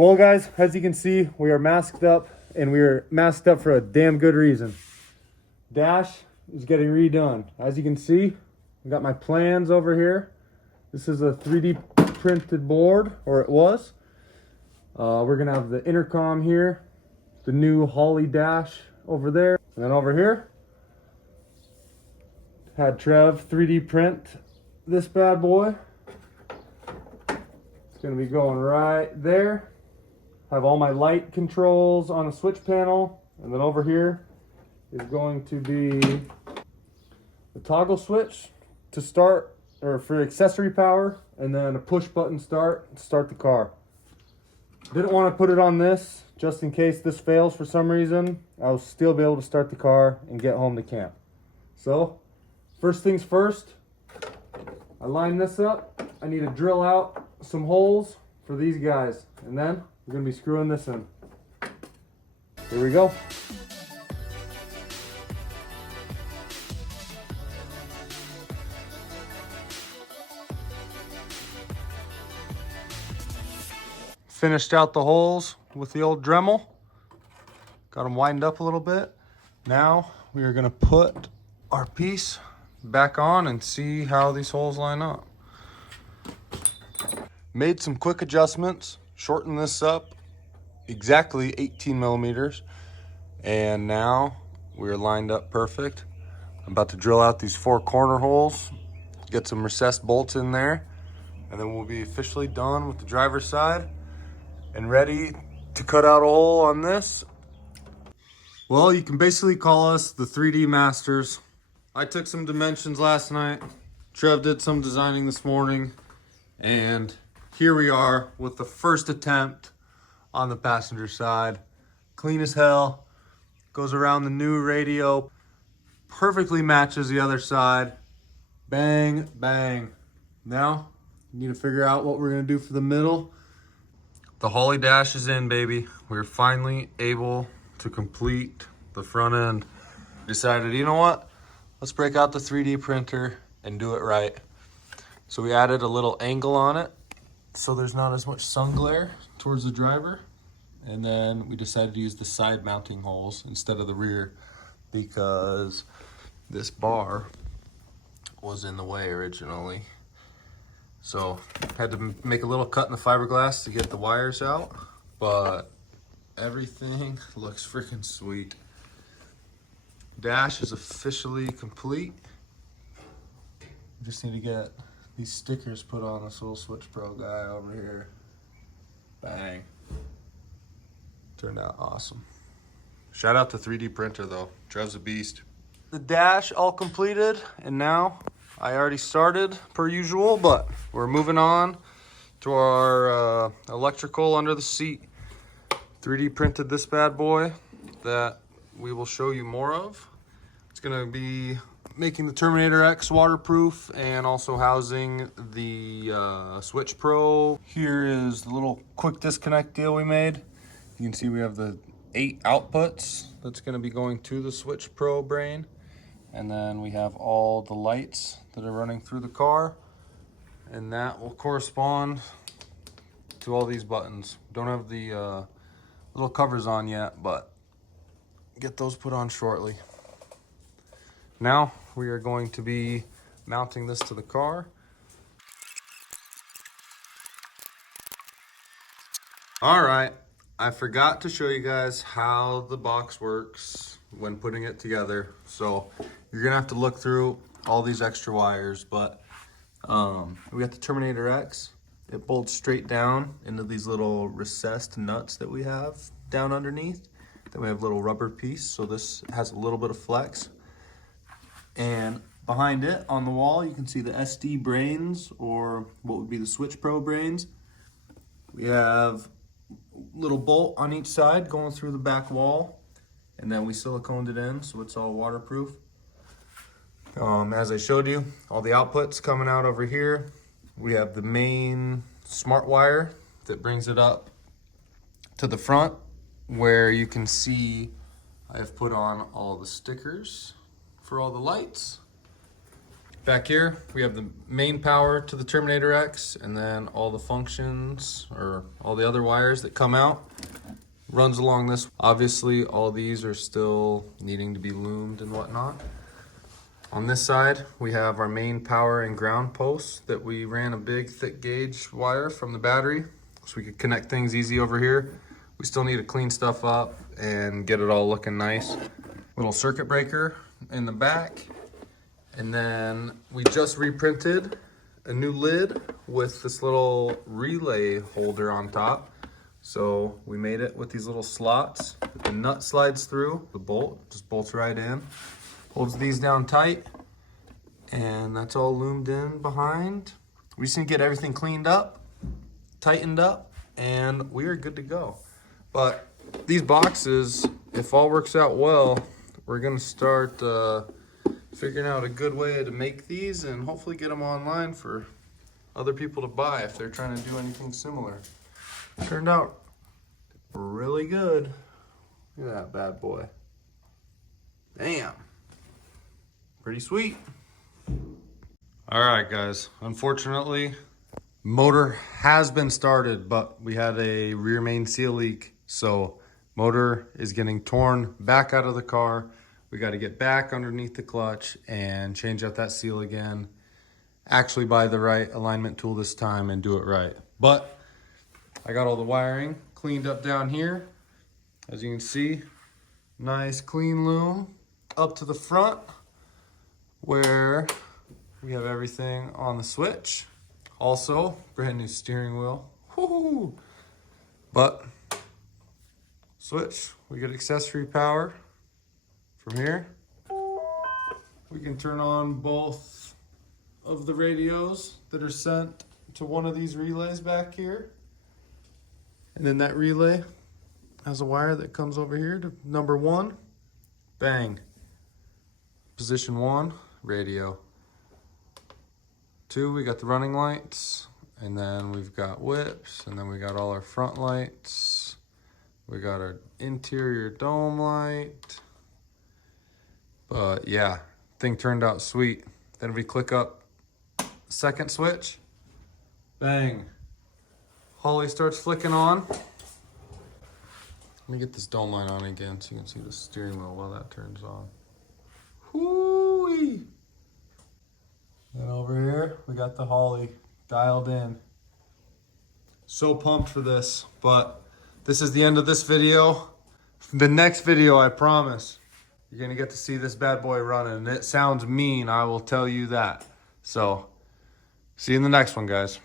Well, guys, as you can see, we are masked up, and we are masked up for a damn good reason. Dash is getting redone. As you can see, I got my plans over here. This is a 3D printed board, or it was. We're gonna have the intercom here, the new Holley dash over there, and then over here, had Trev 3D print this bad boy. It's gonna be going right there. Have all my light controls on a switch panel, and then over here is going to be the toggle switch to start, or for accessory power, and then a push button start to start the car. Didn't want to put it on this just in case this fails for some reason. I'll still be able to start the car and get home to camp. So first things first, I line this up. I need to drill out some holes for these guys, and then we're going to be screwing this in. Here we go. Finished out the holes with the old Dremel. Got them widened up a little bit. Now we are going to put our piece back on and see how these holes line up. Made some quick adjustments, shortened this up exactly 18 millimeters, and now we're lined up perfect. I'm about to drill out these 4 corner holes, get some recessed bolts in there, and then we'll be officially done with the driver's side and ready to cut out a hole on this. Well, you can basically call us the 3D masters. I took some dimensions last night. Trev did some designing this morning, and here we are with the first attempt on the passenger side. Clean as hell. Goes around the new radio. Perfectly matches the other side. Bang, bang. Now, we need to figure out what we're gonna do for the middle. The Holley dash is in, baby. We're finally able to complete the front end. Decided, you know what? Let's break out the 3D printer and do it right. So we added a little angle on it so there's not as much sun glare towards the driver. And then we decided to use the side mounting holes instead of the rear because this bar was in the way originally. So had to make a little cut in the fiberglass to get the wires out, but everything looks freaking sweet. Dash is officially complete. We just need to get these stickers put on this little Switch Pro guy over here. Bang. Turned out awesome. Shout out to 3D printer though. Trev's a beast. The dash all completed, and now I already started per usual, but we're moving on to our electrical under the seat. 3D printed this bad boy that we will show you more of. It's gonna be making the Terminator X waterproof and also housing the Switch Pro. Here is the little quick disconnect deal we made. You can see we have the 8 outputs that's gonna be going to the Switch Pro brain. And then we have all the lights that are running through the car, and that will correspond to all these buttons. Don't have the little covers on yet, but get those put on shortly. Now we are going to be mounting this to the car. All right, I forgot to show you guys how the box works when putting it together. So you're gonna have to look through all these extra wires, but we got the Terminator X. It bolts straight down into these little recessed nuts that we have down underneath. Then we have a little rubber piece, so this has a little bit of flex. And behind it on the wall, you can see the SD brains, or what would be the Switch Pro brains. We have a little bolt on each side going through the back wall, and then we siliconed it in so it's all waterproof. As I showed you, all the outputs coming out over here. We have the main smart wire that brings it up to the front, where you can see I've put on all the stickers for all the lights. Back here, we have the main power to the Terminator X, and then all the functions, or all the other wires that come out, runs along this. Obviously, all these are still needing to be loomed and whatnot. On this side, we have our main power and ground posts that we ran a big thick gauge wire from the battery, so we could connect things easy over here. We still need to clean stuff up and get it all looking nice. Little circuit breaker in the back. And then we just reprinted a new lid with this little relay holder on top. So we made it with these little slots. The nut slides through, the bolt just bolts right in. Holds these down tight. And that's all loomed in behind. We just need to get everything cleaned up, tightened up, and we are good to go. But these boxes, if all works out well, we're gonna start figuring out a good way to make these and hopefully get them online for other people to buy if they're trying to do anything similar. Turned out really good. Look at that bad boy. Damn. Pretty sweet. All right, guys. Unfortunately, motor has been started, but we had a rear main seal leak. So motor is getting torn back out of the car. We got to get back underneath the clutch and change out that seal again. Actually buy the right alignment tool this time and do it right. But I got all the wiring cleaned up down here. As you can see, nice clean loom up to the front where we have everything on the switch. Also, brand new steering wheel. Woo-hoo. But switch, we get accessory power. From here, we can turn on both of the radios that are sent to one of these relays back here. And then that relay has a wire that comes over here to number 1. Bang. Position 1, radio. 2, we got the running lights. And then we've got whips. And then we got all our front lights. We got our interior dome light. But yeah, thing turned out sweet. Then we click up second switch, bang. Holley starts flicking on. Let me get this dome light on again so you can see the steering wheel while that turns on. Whoo-wee. Then over here, we got the Holley dialed in. So pumped for this, but this is the end of this video. The next video, I promise, you're gonna get to see this bad boy running. It sounds mean, I will tell you that. So, see you in the next one, guys.